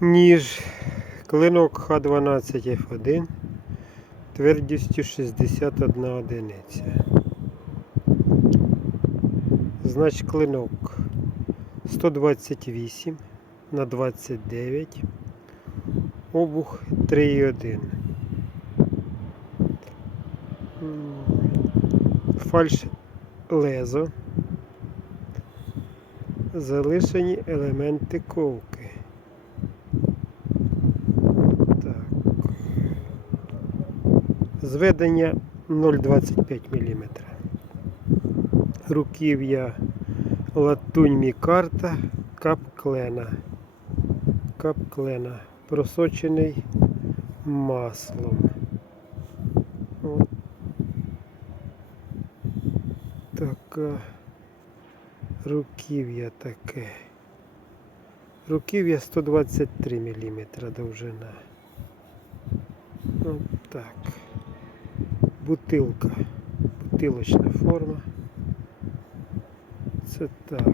ніж клинок Х12F1 твердістю 61 одиниця. Значить клинок 128 на 29, обух 3,1. М, Фальш лезо. Залишені елементи ковки. Зведення 0,25 мм. Руків'я латунь мікарта кап клена. Кап клена. Просочений маслом. Така руків'я таке. Руків'я 123 мм довжина. От так. Бутилка. Бутилочна форма. Це так.